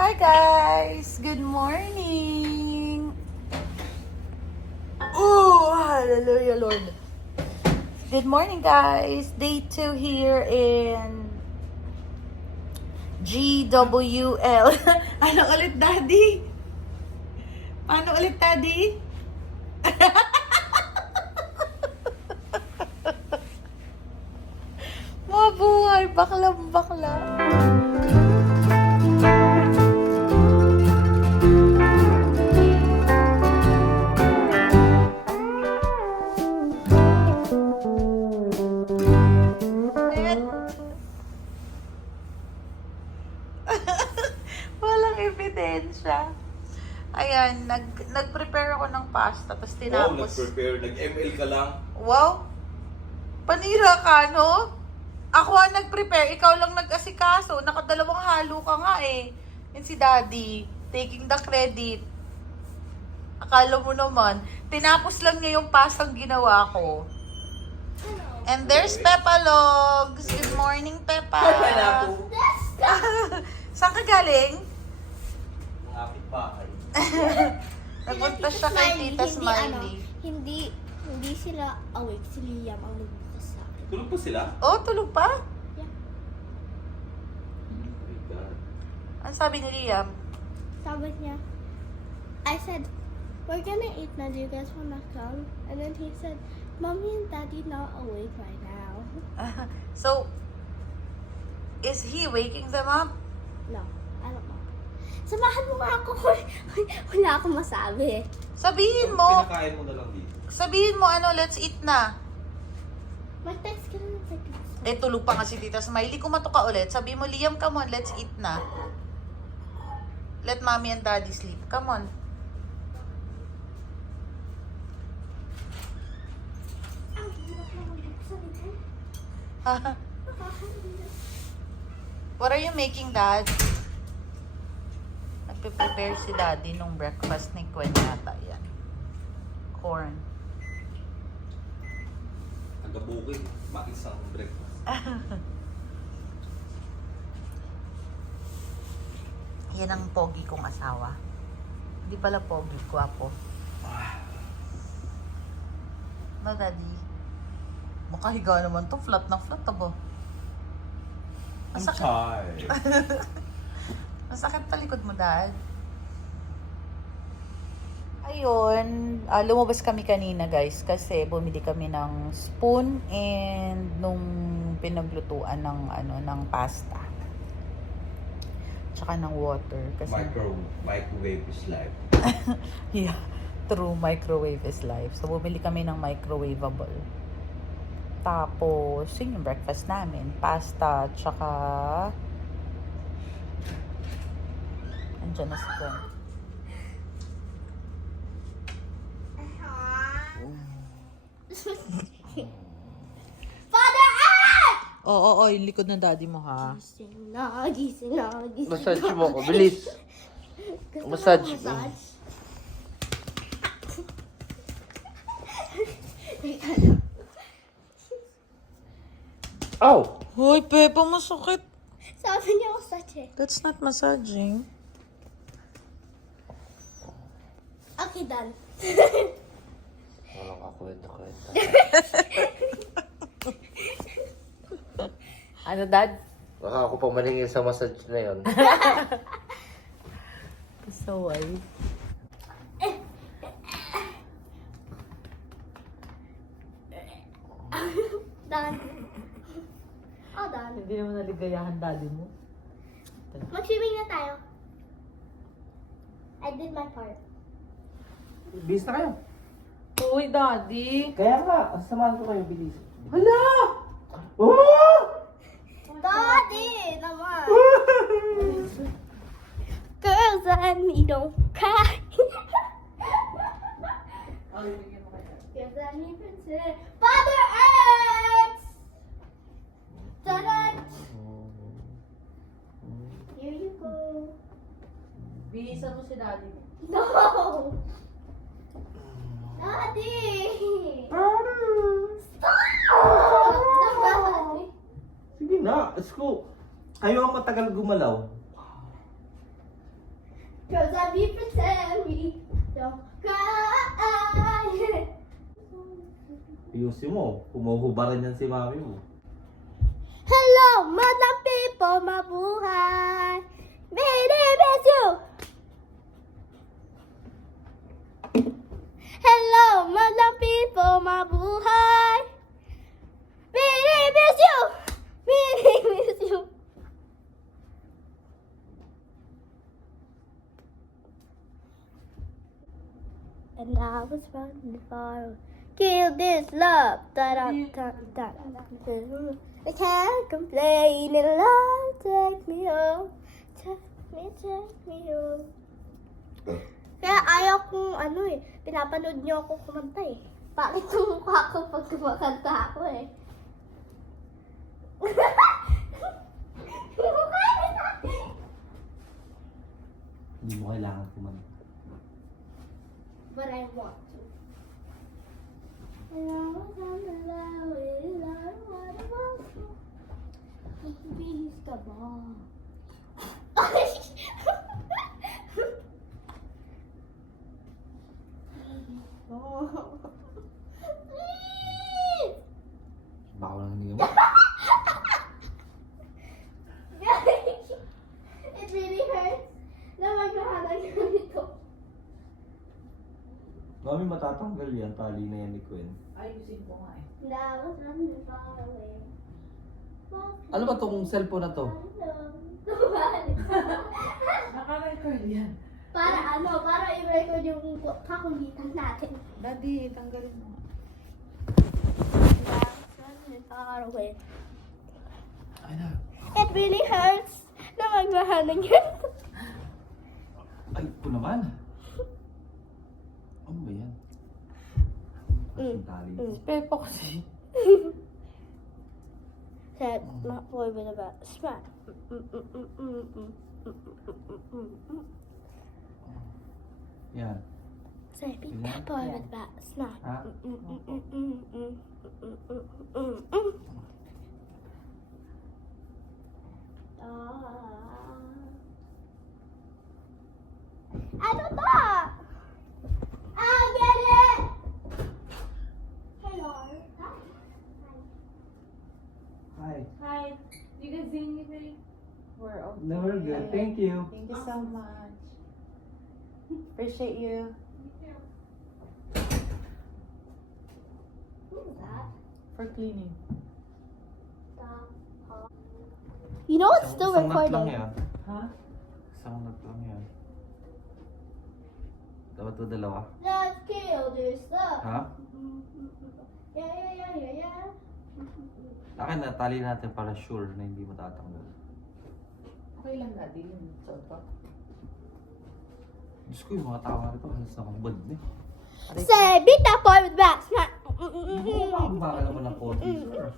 Hi guys! Good morning! Oh, hallelujah Lord! Good morning guys! Day 2 here in GWL. Ano ulit, Daddy? Paano ulit, Daddy? Mabuhay! Baklang bakla! Walang ebidensya. Ayan, nag-prepare ako ng pasta, tapos Wow, tinapos. nag-prepare. Nag-ML ka lang. Wow! Panira ka, no? Ako ang nag-prepare, ikaw lang nag-asikaso. Nakadalawang halo ka nga eh. Yan si Daddy, taking the credit. Akala mo naman, tinapos lang niya yung pastang ginawa ko. And there's Peppa Logs. Good morning, Peppa. Saan ka galing? Ang apit bahay. Nagpunta siya kay Tita Smiley. Hindi sila awake. Si Liam ang nagbukas sa akin. Tulog pa sila? Oh, tulog pa? Yeah. Oh my God. Ano sabi ni Liam? Sabi niya, I said, we're gonna eat now. Do you guys wanna come? And then he said, Mommy and Daddy not awake right now. So, is he waking them up? No, I don't know. Samahan mo nga ako. Wala akong masabi. Sabihin mo. Pinakain mo na lang dito. Sabihin mo ano, let's eat na. Mag-text ka na ng text. Eh, tulog pa nga si Tita Smiley. Kumato ka ulit. Sabihin mo, Liam, come on, let's eat na. Let Mommy and Daddy sleep. Come on. Ang hirap naman magsalita. What are you making, Dad? Nagpe-prepare si Daddy nung breakfast ni Gwen yata. Yan. Corn. Tagabukid. Makisang breakfast. Yan ang pogi kong asawa. Hindi pala pogi, gwapo. No, Daddy? Makahiga naman to. Flat na flat, abo. I'm tired. Masakit pa likod mo, Dad. Ayun, lumabas kami kanina, guys, kasi bumili kami ng spoon and nung pinaglutuan ng ng pasta. Tsaka ng water kasi Microwave is life. yeah, true, microwave is life. So bumili kami ng microwavable. Tapos, yun yung breakfast namin. Pasta, tsaka andyan na si Gwen. Father Ed! Oo, yung likod ng daddy mo, ha? Gising na, gising na, gising na. Massage mo ako. Bilis. Gusto mo Massage. massage? Ow! Hoy, Pepa, masakit. Sabi niya massage eh. That's not massaging. Okay, done. Walang kakwenta-kwenta. Ano, Dad? Baka ako pa maningil sa massage na yun. Kasaway. Done. Oh, done. Hindi naman naligayahan daddy mo. Mag-swimming na tayo. I did my part. Bilis na kayo. Uy, daddy. Kaya nga, samahan ko kayo, bilis. Hala! Oh! Daddy! Naman! Girls and me don't cry. Girls and me pretend. Father X! Ta-da! Here you go. Bihisan mo si daddy mo. No! Daddy! Stop! Sige na, let's go. Kayo ang matagal gumalaw. Cause I be pretend we don't cry. Ayusin mo. Humuhubaran yan si mami mo. Hello, mga people, mabuhay. Baby, miss you. Hello, mga people, mabuhay. Baby, miss you. Baby, miss you. And I was running far. Kill this love. Da da da da. I can't complain. And love take me home. Take me home. Kaya ayaw kong pinapanood niyo ako kumanta eh. Bakit yung mukha ko pag kumakanta ako eh? Hindi mo kailangan kumanta. But I want to. And I was on the line, I want to. Please, come on. Please! Baka lang hindi mo. It really hurts na magkahalan ko nito. Mami, matatanggal yan. Tali na yan ni Gwen. Ayusin ko nga eh. That was running far away. Ano ba tong cellphone na to? Naka-record yan. Para i-record yung kakulitan natin. Daddy, tanggalin mo. That was running far away. Ay na. It really hurts na magmahalan yun. Ay, po naman. Ano ba yan? Ang tali. Pepo kasi. Said, my boy with a bat. Smack. Yan. Say, be that boy with a bat. Smack. Ha? Ano to? Get it! Hello. Hi. Hi. You guys see anything? We're okay. No, we're good. Thank you. Thank you so much. Appreciate you. Who's that? For cleaning. You know it's still Isang nut lang recording. yan. Huh? Isang nut lang yan. Dapat to dalawa. Let's kill this stuff. Ha? Yeah. Akin na, tali natin para sure na hindi matatanggal. Okay lang, Daddy. Yung suot ko. Diyos ko, yung mga tawa rito, halos nakabad na eh. Say, beat that boy with that. Smack. Ang baka naman ng konti, sir.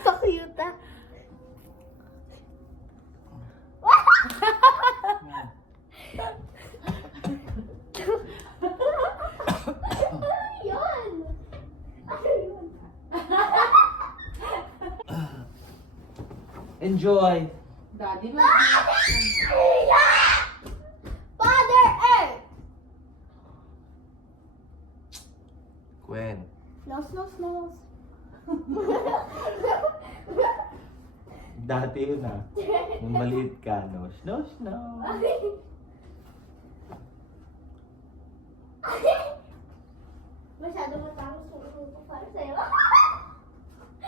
So cute, ah. Yun. Enjoy! Daddy, Father Earth. Gwen. Snows. Dati yun ah. Nung maliit ka, no? Snow. Masyado matangos yung ulo ko para sa'yo.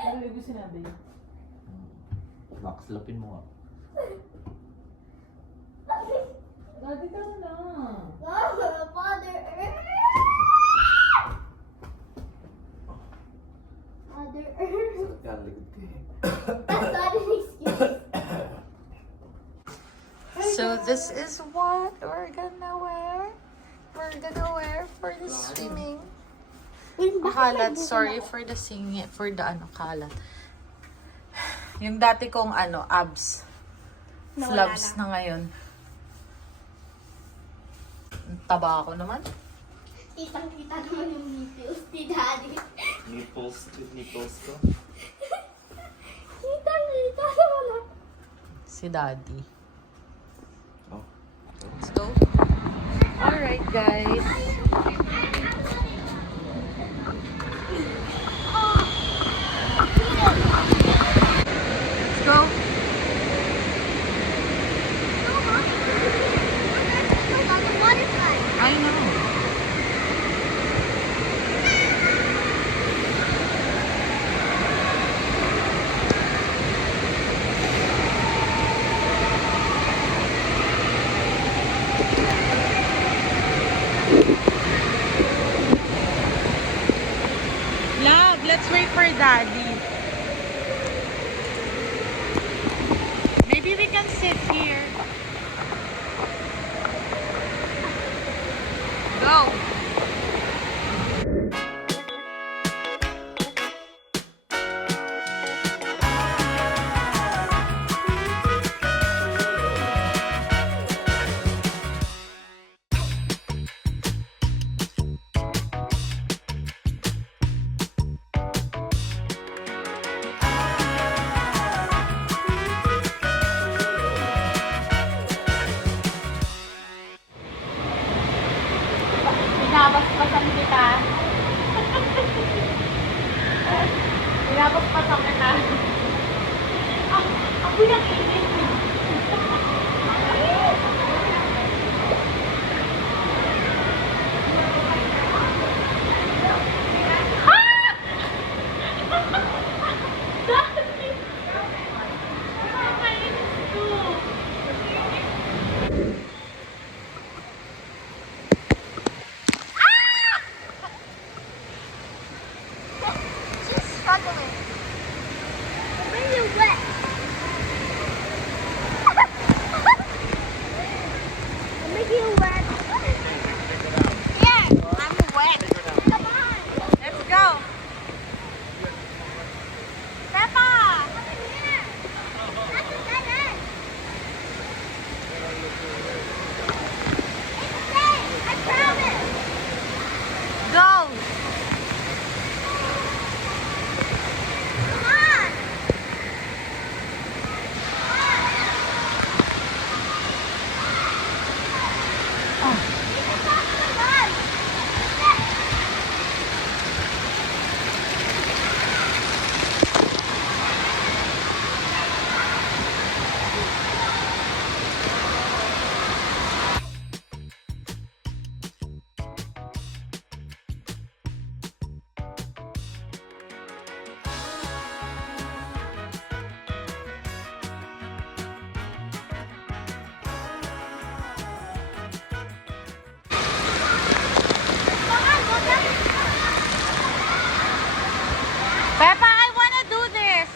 ano yung sinabi? Bakslapin mo nga. Daddy, ka na. Father Earth. Father Earth. Kaya likod ko eh. That's not an excuse. So this is what we're gonna wear. We're gonna wear for the swimming. Kalat, sorry for the singing, for the kalat. Yung dati kong abs. Nawala Flabs na ngayon. Ang taba ako naman. Kitang-kita naman yung nipples ni Daddy. nipples ko. Kita naman. Si Daddy. Oh. Let's go. Alright, guys. Let's go. I know. Love, let's wait for Daddy. Maybe we can sit here. Go. Pinapaspasan kita. Pinapaspasan kita. Ang pinag-inis. She's struggling. When you wet. I'll make you wet. Yeah, I'm wet. Come on. Let's go. Peppa. Come in here. That's a dead end. It's safe. I promise. Go. Come on. Peppa, I wanna do this.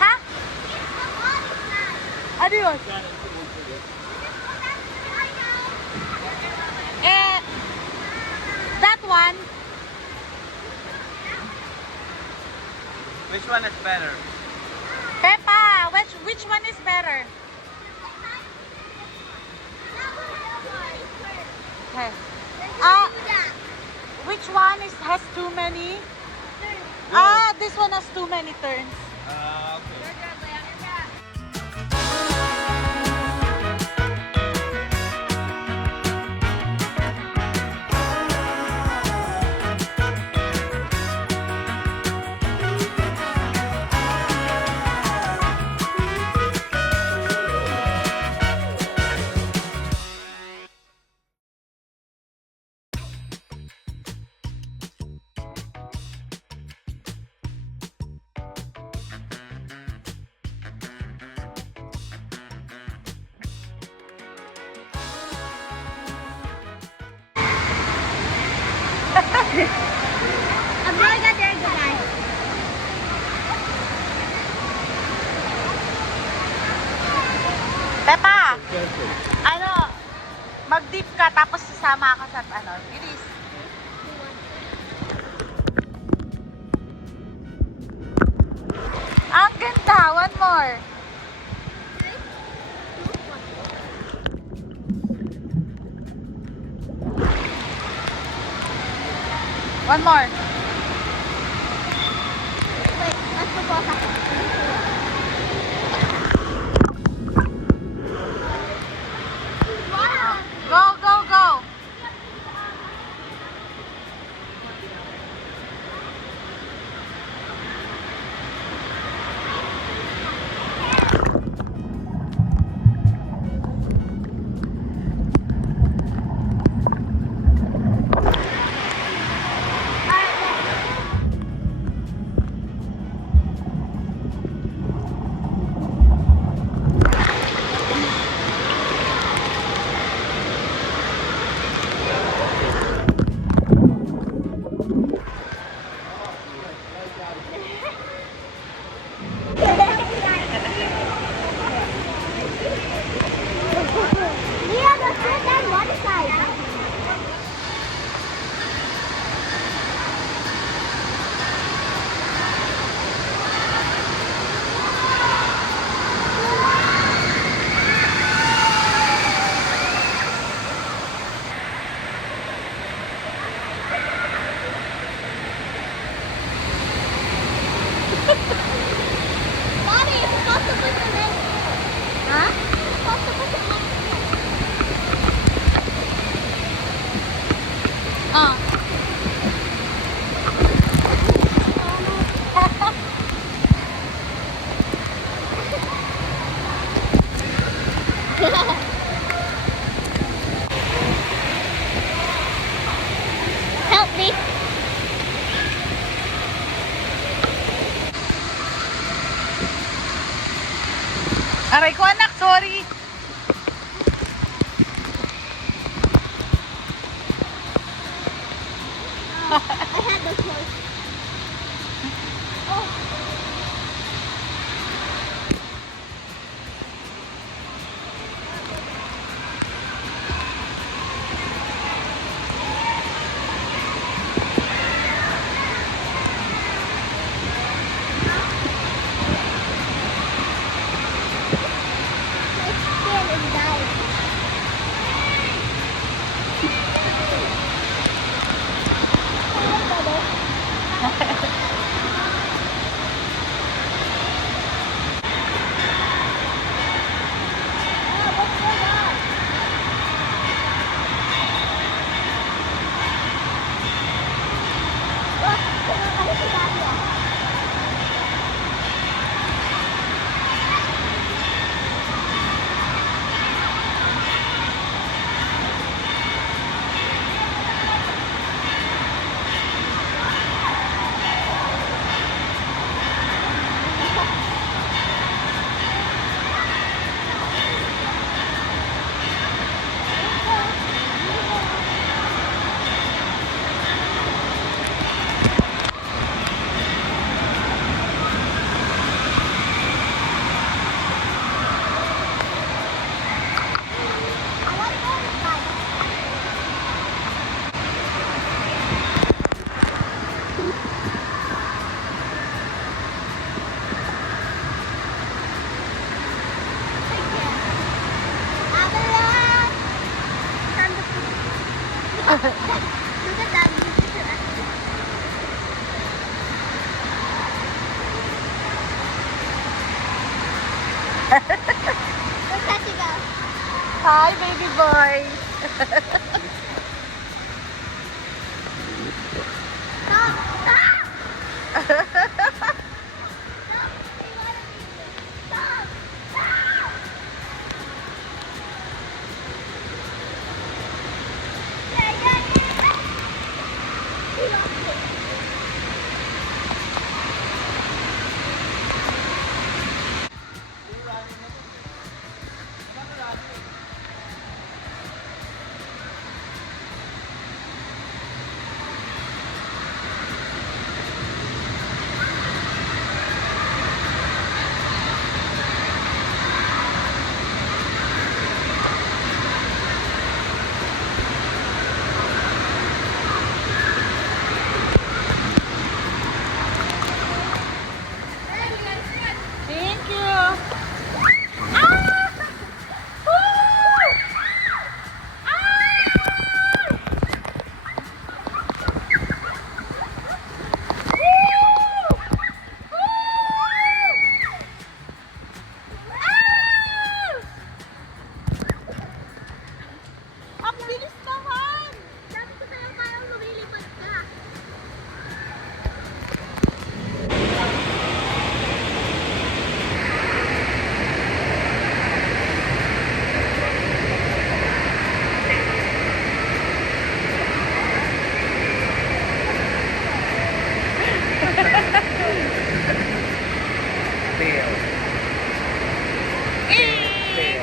Ha? Ano yun? Eh, that one. Which one is better? Peppa, which one is better? Okay. Which one has too many? This one has too many turns. Okay. I'm really good there, guys. Peppa, ano, mag-dip ka tapos sasama ka sa bilis. Ang ganda, one more. One more. Wait, let's go back. Wow. Go, go, go. Yeah, the fish on one side. Mommy, you're supposed to put them in. Huh? You're supposed to put them in here. Help me. Aray ko anak, sorry. I had no choice. Oh. It's scared and died. Look at that. Look at you go. Hi, baby boy. Stop! Stop! Stop! Stop! Yeah, yeah, yeah. bilis naman! Sabi ko sa'yo parang lumilipad ka. Tail. Tail.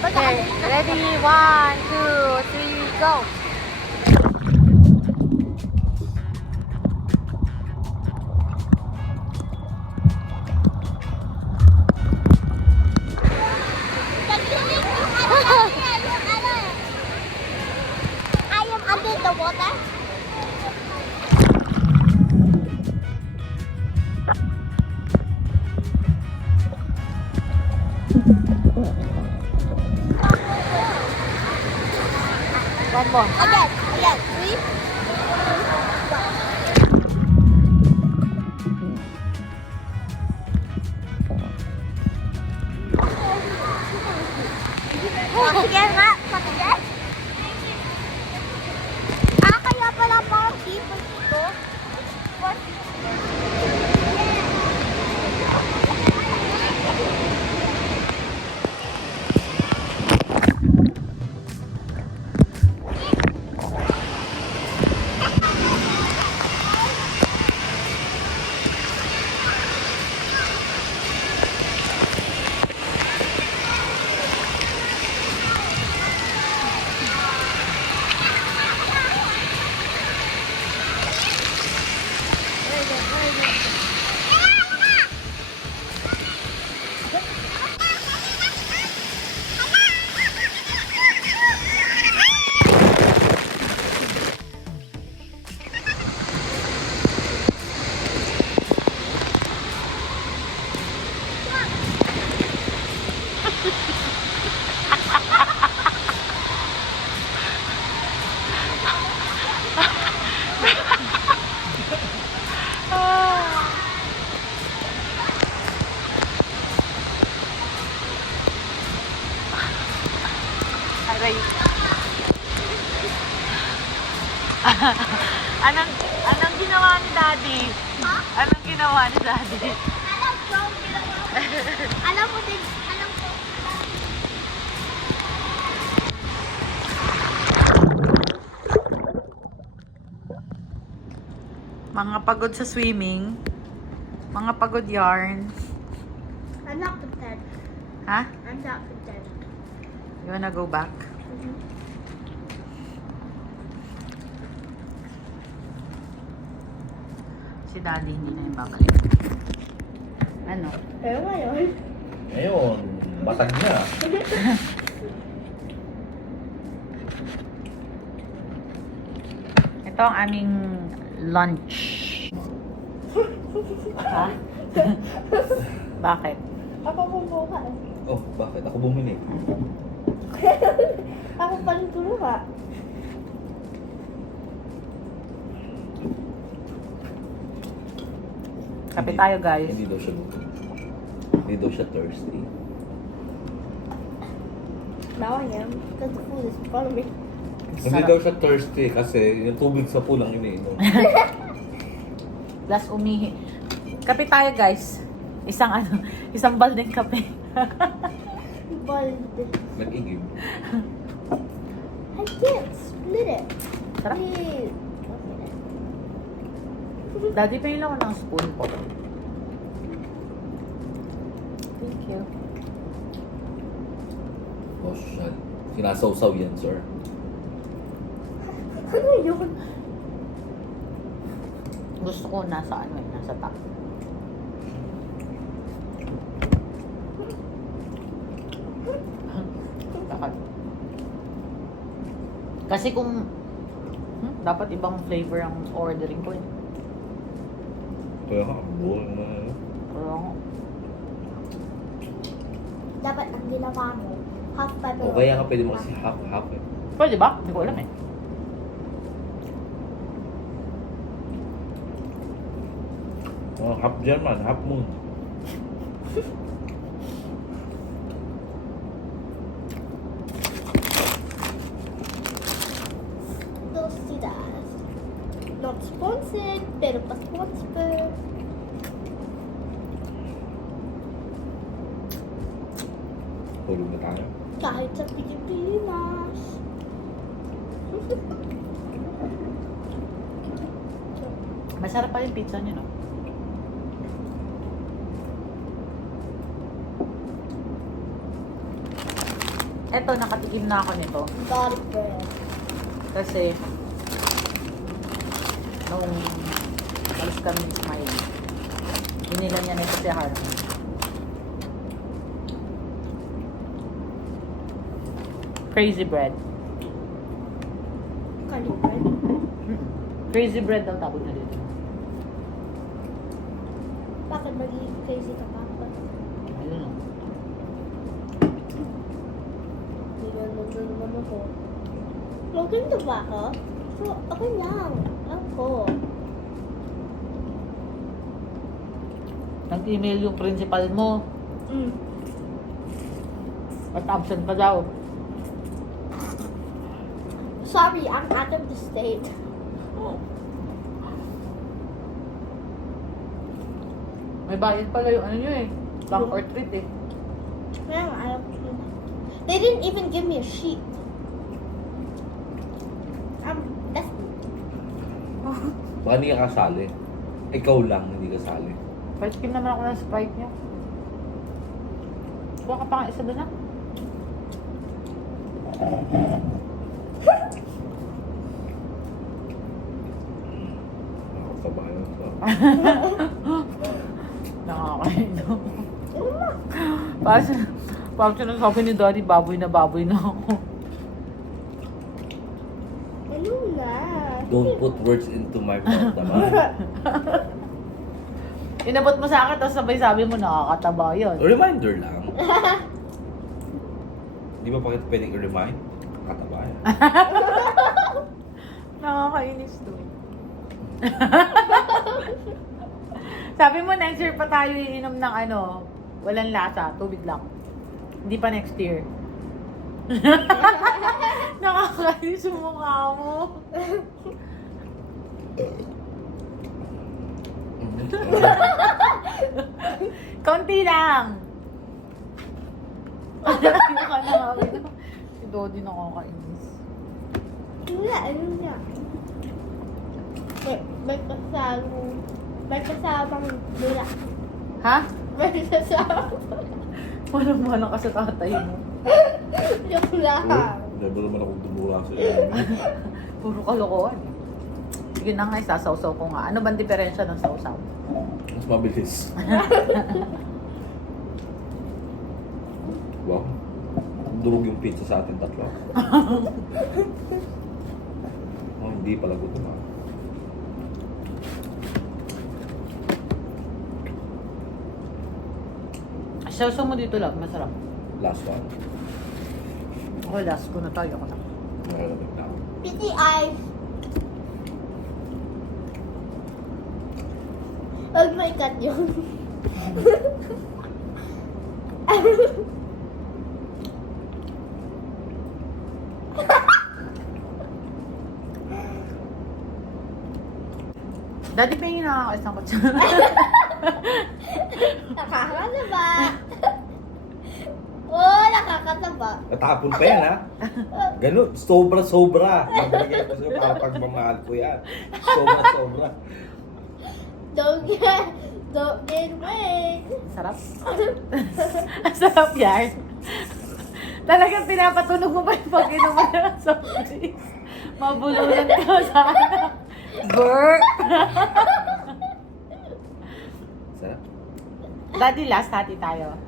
Okay, ready? 1, 2, 3, go! I am under the water. One more. Again. 3. Again nga. Again. Kaya pala parang people dito. What? Ay. Anong ginawa ni Daddy? Ha? Anong ginawa ni Daddy? Alam mo din, alam ko. Mga pagod sa swimming. Mga pagod yarn. I'm not content. Ha? I'm not content. You wanna go back? Si Daddy hindi na yung babalik. Ano? Pero ngayon, Ngayon, batag niya. Ito ang aming lunch. Ha? Bakit? ako kumuha. Oh, bakit? Ako bumili. Ako pa rin kumuha. Kape tayo, guys. Hindi daw siya gutom. Hindi daw siya thirsty. Now I am. Because the food is in front of me. Hindi daw siya thirsty kasi yung tubig sa pool ang iniinom. Plus umihi. Kape tayo, guys. Isang baldeng kape. But Nag-igib. I can't split it. Sarap. Please. Daddy, pahila ko ng spoon po. Thank you. Oh, shit. Sinasawsaw yan, sir. Ano yun? Gusto ko nasa nasa top. Bakit? Kasi kung dapat ibang flavor ang ordering ko eh. Kaya nga, boring na yun. Pero Dapat ang ginawa mo, half pepperoni. O kaya nga pwede mo kasi half-half eh. pwede ba? Hindi ko alam eh. Oh, half German, half moon. Tostidas. Not sponsored, pero pa-sponsor. Tulog na tayo. Kahit sa Pilipinas. Masarap pa yung pizza niyo, no? Eto, nakatikim na ako nito. Garlic bread. Kasi, nung alis kami ni Smiley, inilan niya nito si Harmon. Crazy bread. Garlic bread. Crazy bread daw tawag na dito. Bakit magiging crazy ka pa? Ayun o. Hindi naman ako. Maganda ba ako? So, ako lang. Ako. Nag-email yung principal mo Mm. at absent ka daw. Sorry, I'm out of the state. May bayad pala yung ano nyo eh. Bank or treat eh. Kaya nga, ayaw ko na. They didn't even give me a sheet. That's Baka hindi ka kasali. Ikaw lang, hindi kasali. Fight cream naman ako ng Sprite niya. Kuha ka pa nga isa doon ah. Nakakabahan ka. Nakakaino. Parang sinasabi ni Daddy, baboy na ako. ano na? Don't put words into my mouth naman. Inabot mo sa akin, tapos sabay sabi mo, nakakataba yun. A reminder lang. Di ba bakit pwedeng i-remind? Kataba yan. Nakakainis to. Sabi mo, next year pa tayo iinom ng ano, walang lasa, tubig lang. Hindi pa next year. Nakakainis yung mukha mo. Konti lang. Mukha na kami. Si Dodi nakakainis. Ano niya? May kasamang dula. Ha? May kasamang Walang ka sa tatay mo. yung lang. Never naman akong dumura sa iyo. Puro kalokohan. Sige na nga, isasawsaw ko nga. Ano bang diferensya ng sawsaw? Mas mabilis. Wow. Durog yung pizza sa atin tatlo. Oh, hindi pala gutom ah. Sawsaw mo dito lang, masarap. Last one. Okay, last ko na tayo. Ako na. Nakalamig na ako. Pity eyes. Huwag may cut yun. Daddy, pahingin na ako isang kutsara. Nakakataba. Oh, nakakataba. Natapon pa yan ha. Ganun, sobra-sobra. Magbigay ko sa'yo para pagmamahal ko yan. Sobra-sobra. Don't get wet. Sarap. Ang sarap yan. Talagang pinapatunog mo pa yung pag-inom mo ng soft drinks. Mabulunan ka sana. Burp! Sarap. Daddy, last hati tayo.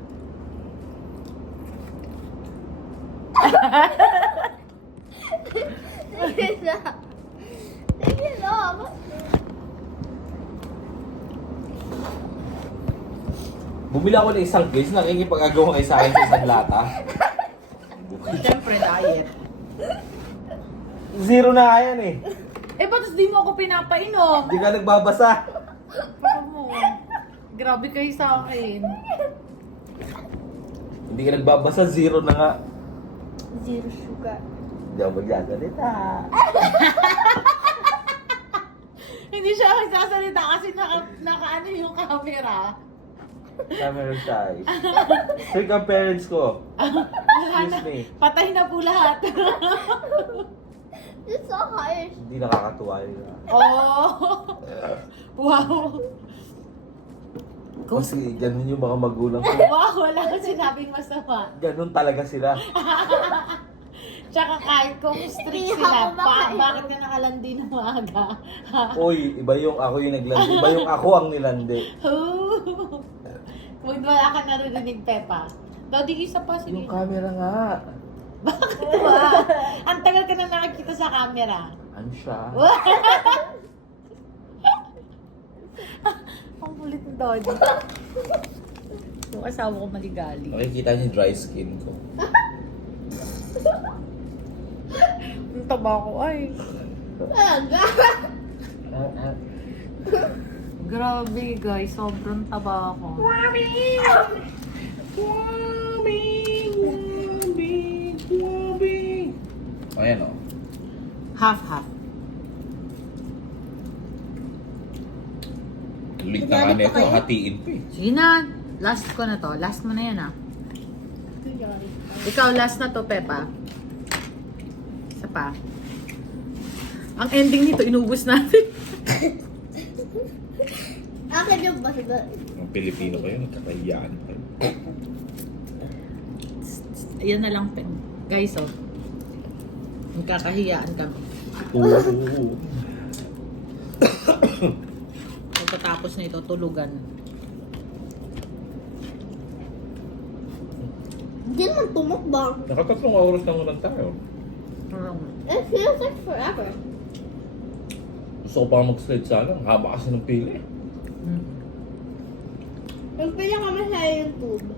Sige na. Sige na. Bumili ako ng isang case, nakikipag-agawa kayo sa akin sa isang lata. Siyempre, diet. Zero na yan eh. Eh, ba't di mo ako pinapainom? Hindi ka nagbabasa. Baka mo. Grabe kayo sa akin. Hindi ka nagbabasa, zero na nga. Zero sugar. Hindi ako magsasalita. Hindi siya magsasalita kasi naka-ano yung camera. Camera size. Take ang parents ko. Excuse me. Patay na po lahat. It's so harsh. Hindi nakakatuwa yun. Oh. Wow. Kasi ganun yung mga magulang ko. Wow, wala kang sinabing masama. Ganun talaga sila. Tsaka kahit kung strict sila, bakit ka nakalandi ng maaga? Uy, iba yung ako yung naglandi. Iba yung ako ang nilandi. Kung wala ka naririnig, Pepa. Dodi, isa pa, sige. Yung camera nga. Bakit ba? Ang tagal ka na nakikita sa camera. Ano siya? Ang kulit ng Dodi. Yung asawa ko maligali. Makikita niyo yung dry skin ko. Ang taba ko, ay. Grabe guys, sobrang taba ko. Ayan o. Half-half. Link na nga nito, hatiin pa eh. Sige na, last ko na to. Last mo na yan ah. Ikaw, last na to, Pepa. Isa pa. Ang ending nito, inubos natin. Akin yung basta. Ang Pilipino kayo, nagkakahiyaan kayo. Ayan na lang, Pen. Guys, oh. Magkakahiyaan kami. Oo. Pagkatapos na ito, tulugan. Hindi naman tumakbang. Nakatatlong oras na lang tayo. It feels like forever. Gusto ko pa mag-slide sana. Ang haba kasi ng pili. Hmm. Yung pinakamasaya yung tube.